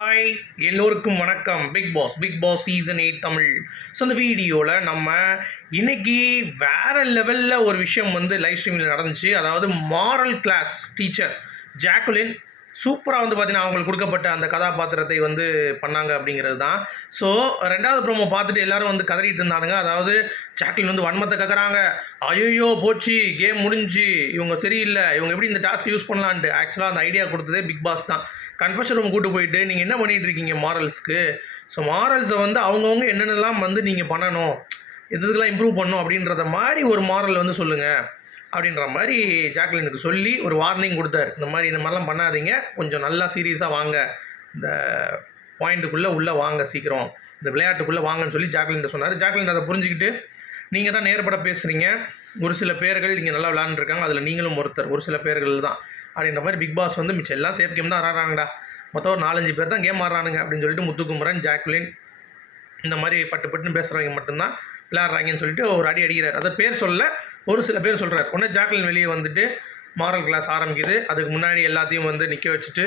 Hi எல்லோருக்கும் வணக்கம். Bigg Boss Bigg Boss season eight Tamil. So அந்த வீடியோவில் நம்ம இன்னைக்கு வேற லெவலில் ஒரு விஷயம் வந்து லைவ் ஸ்ட்ரீமில் நடந்துச்சு. அதாவது மாரல் கிளாஸ் டீச்சர் ஜாக்குலின் சூப்பராக வந்து பார்த்தீங்கன்னா அவங்களுக்கு கொடுக்கப்பட்ட அந்த கதாபாத்திரத்தை வந்து பண்ணாங்க அப்படிங்கிறது தான். ஸோ ரெண்டாவது ப்ரோமோ பார்த்துட்டு எல்லாரும் வந்து கதறிட்டு இருந்தானுங்க. அதாவது சாக்லின் வந்து வன்மத்தை கக்கறாங்க ஐயோ போச்சு. கேம் முடிஞ்சு. இவங்க சரியில்லை. இவங்க எப்படி இந்த டாஸ்க் யூஸ் பண்ணலான்ட்டு? ஆக்சுவலாக அந்த ஐடியா கொடுத்ததே பிக் பாஸ் தான். கன்ஃபர்ஷன் ரூம் கூட்டு போயிட்டு நீங்கள் என்ன பண்ணிகிட்டு இருக்கீங்க மாரல்ஸ்க்கு ஸோ மாரல்ஸை வந்து அவங்கவுங்க என்னென்னலாம் வந்து நீங்கள் பண்ணணும் எது இதுக்கெல்லாம் இம்ப்ரூவ் பண்ணணும் அப்படின்றத மாதிரி ஒரு மாரல் வந்து சொல்லுங்கள் அப்படின்ற மாதிரி ஜாக்லினுக்கு சொல்லி ஒரு வார்னிங் கொடுத்தாரு. இந்த மாதிரி இந்த மாதிரிலாம் பண்ணாதீங்க. கொஞ்சம் நல்லா சீரியஸாக வாங்க. இந்த பாயிண்ட்டுக்குள்ளே உள்ளே வாங்க சீக்கிரம். இந்த விளையாட்டுக்குள்ளே வாங்கன்னு சொல்லி ஜாக்லின் சொன்னார். ஜாக்லின் அதை புரிஞ்சுக்கிட்டு நீங்கள் தான் நேர்பட பேசுகிறீங்க ஒரு சில பேர்கள் இங்கே நல்லா விளாண்டுருக்காங்க அதில் நீங்களும் ஒருத்தர் ஒரு சில பேர்கள் தான். அப்படின்ற மாதிரி பிக் பாஸ் வந்து மிச்சம் எல்லாம் சேஃப் கேம் தான் ஆடுறாங்கடா. மொத்தம் ஒரு நாலஞ்சு பேர் தான் கேம் ஆடுறானுங்க அப்படின்னு சொல்லிட்டு முத்துக்குமரன் ஜாக்லின் இந்த மாதிரி பட்டு பட்டுன்னு பேசுகிறவங்க மட்டும்தான் விளையாடுறாங்கன்னு சொல்லிட்டு ஒரு அடி அடிக்கிறார். அதை பேர் சொல்ல ஒரு சில பேர் சொல்கிறார் உடனே ஜாக்லின் வெளியே வந்துட்டு மாரல் கிளாஸ் ஆரம்பிக்குது. அதுக்கு முன்னாடி எல்லாத்தையும் வந்து நிற்க வச்சுட்டு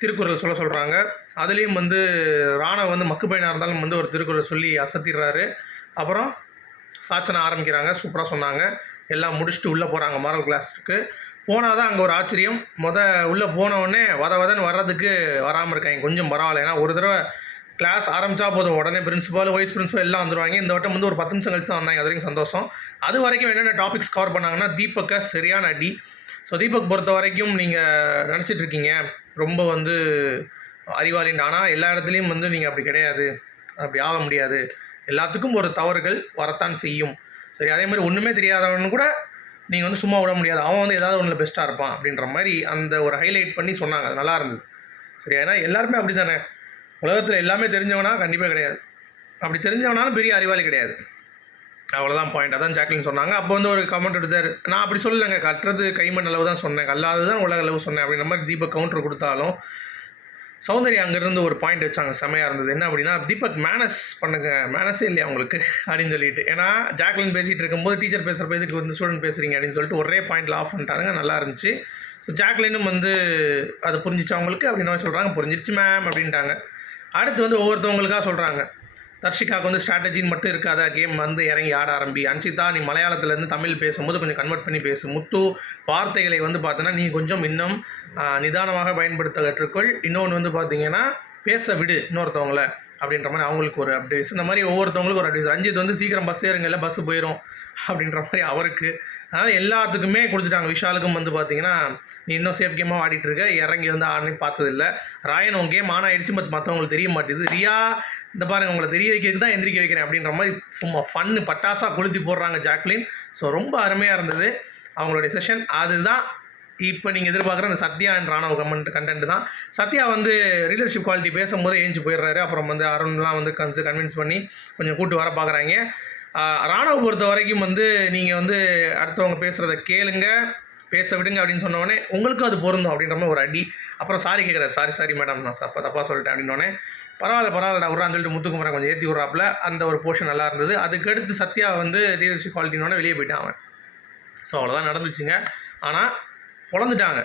திருக்குறள் சொல்ல சொல்கிறாங்க அதுலேயும் வந்து ராணவ வந்து மக்கு பையனாக இருந்தாலும் வந்து ஒரு திருக்குறள் சொல்லி அசத்திடுறாரு. அப்புறம் சாச்சனை ஆரம்பிக்கிறாங்க. சூப்பராக சொன்னாங்க. எல்லாம் முடிச்சுட்டு உள்ளே போகிறாங்க மாரல் கிளாஸுக்கு போனால் தான் அங்கே ஒரு ஆச்சரியம். மொதல் உள்ளே போனவுடனே வத வதன்னு வர்றதுக்கு வராமல் இருக்காங்க. கொஞ்சம் பரவாயில்ல. ஏன்னா ஒரு தடவை கிளாஸ் ஆரம்பித்தா போதும். உடனே பிரின்ஸிபால் வைஸ் பிரின்ஸிபல் எல்லாம் வந்துருவாங்க. இந்த வட்டம் வந்து ஒரு பத்து நிமிஷம் கழிச்சு தான் வந்தாங்க. அது வரைக்கும் சந்தோஷம். அது வரைக்கும் என்னென்ன டாபிக்ஸ் கவர் பண்ணாங்கன்னா தீபக்கை சரியான அடி. ஸோ தீபக் பொறுத்த வரைக்கும் நீங்கள் நினச்சிட்டு இருக்கீங்க. ரொம்ப வந்து அறிவாளின் ஆனால் எல்லா இடத்துலையும் வந்து நீங்கள் அப்படி கிடையாது. அப்படி ஆக முடியாது. எல்லாத்துக்கும் ஒரு தவறுகள் வரத்தான் செய்யும். சரி அதே மாதிரி ஒன்றுமே தெரியாதவன் கூட நீங்கள் வந்து சும்மா விட முடியாது. அவன் வந்து ஏதாவது ஒன்றில் பெஸ்ட்டாக இருப்பான் அப்படின்ற மாதிரி அந்த ஒரு ஹைலைட் பண்ணி சொன்னாங்க. அது நல்லா இருந்தது. சரி ஏன்னா எல்லாருமே அப்படி தானே உலகத்தில் எல்லாமே தெரிஞ்சவனா கண்டிப்பாக கிடையாது. அப்படி தெரிஞ்சவனாலும் பெரிய அறிவாளி கிடையாது. அவ்வளோதான் பாயிண்ட் அதான் ஜாக்லின் சொன்னாங்க. அப்போ வந்து ஒரு கமெண்ட் எடுத்தார். நான் அப்படி சொல்லலைங்க. கட்டுறது கைமண் அளவு தான் சொன்னேன். கல்லாது தான் உலக அளவு சொன்னேன். அப்படின்ற மாதிரி தீபக் கவுண்டர் கொடுத்தாலும் சௌந்தர்யா அங்கேருந்து ஒரு பாயிண்ட் வச்சாங்க. செமையாக இருந்தது. என்ன அப்படின்னா தீபக் மேனஸ் பண்ணுங்க. மேனஸே இல்லையா உங்களுக்கு? அப்படின்னு சொல்லிட்டு. ஏன்னா ஜாக்லின் பேசிகிட்டு இருக்கும்போது டீச்சர் பேசுகிறப்ப இதுக்கு வந்து ஸ்டூடெண்ட் பேசுகிறீங்க அப்படின்னு சொல்லிட்டு ஒரே பாயிண்டில் ஆஃப் பண்ணிட்டாங்க. நல்லா இருந்துச்சு. ஸோ ஜாக்லினும் வந்து அதை புரிஞ்சிச்சு அவங்களுக்கு அப்படின்னு சொல்கிறாங்க புரிஞ்சிருச்சு மேம் அப்படின்ட்டாங்க. அடுத்து வந்து ஒவ்வொருத்தவங்களுக்காக சொல்கிறாங்க தர்ஷிகாவுக்கு வந்து ஸ்ட்ராட்டஜின்னு மட்டும் இருக்காதா? கேம் வந்து இறங்கி ஆட ஆரம்பி. அன்சிதா நீ மலையாளத்துலேருந்து தமிழ் பேசும்போது கொஞ்சம் கன்வெர்ட் பண்ணி பேசு. முத்து வார்த்தைகளை வந்து பார்த்தோன்னா நீ கொஞ்சம் இன்னும் நிதானமாக பயன்படுத்த கற்றுக்கொள் இன்னொன்று வந்து பார்த்தீங்கன்னா பேச விடு இன்னொருத்தவங்களை. அப்படின்ற மாதிரி அவங்களுக்கு ஒரு அப்டேட்ஸ் இந்த மாதிரி ஒவ்வொருத்தவங்களுக்கும் ஒரு அப்டேட்ஸ் ரஞ்சித் வந்து சீக்கிரம் பஸ் ஏறுங்க இல்லை பஸ் போயிடும் அப்படின்ற மாதிரி அவருக்கு. அதனால் எல்லாத்துக்குமே கொடுத்துட்டாங்க. விஷாலுக்கும் வந்து பார்த்தீங்கன்னா நீ இன்னும் சேஃப் கேமாக ஆடிட்டு இருக்க. இறங்கி வந்து ஆடனே பார்த்ததில்ல. ராயன் உன் கேம் ஆன் ஆயிடுச்சு பட் மற்றவங்களுக்கு தெரிய மாட்டேது ரியா இந்த பாருங்க உங்களை தெரிய வைக்கிறதுக்கு தான் எந்திரிக்க வைக்கிறேன் அப்படின்ற மாதிரி சும்மா ஃபன்னு பட்டாசாக கொளுத்தி போடுறாங்க ஜாக்லின். ஸோ ரொம்ப அருமையாக இருந்தது அவங்களுடைய செஷன் அதுதான் இப்போ நீங்கள் எதிர்பார்க்குற அந்த சத்யா என்ற ராணுவ கமெண்ட் கண்டென்ட் தான். சத்யா வந்து ரீடர்ஷிப் குவாலிட்டி பேசும்போது ஏஞ்சி போயிடுறாரு. அப்புறம் வந்து அருண்லாம் வந்து கன்ஸ் கன்வின்ஸ் பண்ணி கொஞ்சம் கூட்டு வர பார்க்குறாங்க ராணுவ பொறுத்த வரைக்கும் வந்து நீங்கள் வந்து அடுத்தவங்க பேசுகிறத கேளுங்க பேச விடுங்க அப்படின்னு சொன்னோடனே உங்களுக்கும் அது பொருந்தும் அப்படின்ற மாதிரி ஒரு அடி. அப்புறம் சாரி கேட்குறாரு சாரி சாரி மேடம் நான் தப்பா தப்பாக சொல்லிட்டேன் அப்படின்னோடனே பரவாயில்ல பரவாயில்லடா விட்றான்னு சொல்லிட்டு முத்துக்குமரன் கொஞ்சம் ஏற்றி விட்றாப்புல. அந்த ஒரு போர்ஷன் நல்லா இருந்தது. அதுக்கடுத்து சத்யா வந்து லீடர்ஷிப் குவாலிட்டினோட வெளியே போயிட்டான் அவன். ஸோ அவ்வளோதான் நடந்துச்சுங்க. ஆனால் பொழந்துட்டாங்க.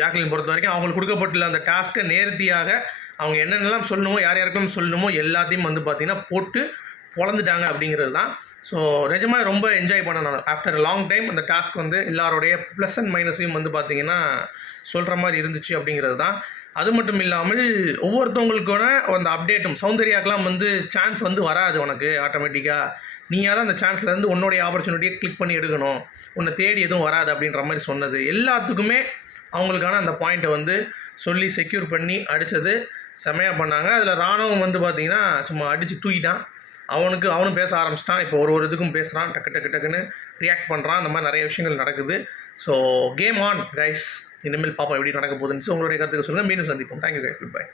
ஜாக்லின் பொறுத்த வரைக்கும் அவங்களுக்கு கொடுக்கப்பட்டுள்ள அந்த டாஸ்க்கை நேர்த்தியாக அவங்க என்னென்னலாம் சொல்லணுமோ யார் யாருக்கும் சொல்லணுமோ எல்லாத்தையும் வந்து பார்த்திங்கன்னா போட்டு பொழந்துட்டாங்க அப்படிங்கிறது தான். ஸோ நிஜமாக ரொம்ப என்ஜாய் பண்ண நான். ஆஃப்டர் லாங் டைம் அந்த டாஸ்க் வந்து எல்லாருடைய ப்ளஸ் அண்ட் மைனஸையும் வந்து பார்த்திங்கன்னா சொல்கிற மாதிரி இருந்துச்சு அப்படிங்கிறது தான். அது மட்டும் இல்லாமல் ஒவ்வொருத்தவங்களுக்கான அந்த அப்டேட்டும் சௌந்தர்யாக்கெலாம் வந்து சான்ஸ் வந்து வராது உனக்கு ஆட்டோமேட்டிக்காக நீயாக தான் அந்த சான்ஸ்லேருந்து உன்னுடைய ஆப்பர்ச்சுனிட்டியை கிளிக் பண்ணி எடுக்கணும். உன்னை தேடி எதுவும் வராது அப்படின்ற மாதிரி சொன்னது. எல்லாத்துக்குமே அவங்களுக்கான அந்த பாயிண்ட்டை வந்து சொல்லி செக்யூர் பண்ணி அடித்தது செமையாக பண்ணாங்க. அதில் ராணுவம் வந்து பார்த்திங்கன்னா சும்மா அடித்து தூக்கிட்டான். அவனுக்கு அவனும் பேச ஆரம்பிச்சிட்டான். இப்போ ஒரு ஒரு இதுக்கும் பேசுகிறான் டக்கு டக்கு டக்குன்னு ரியாக்ட் பண்ணுறான் அந்த மாதிரி நிறைய விஷயங்கள் நடக்குது. ஸோ கேம் ஆன் கைஸ் இனிமேல் பாப்பா எப்படி நடக்க போகுதுன்னு உங்களுடைய கருத்துக்கு சொல்லுங்கள் மீண்டும் சந்திப்போம். Thank you guys good bye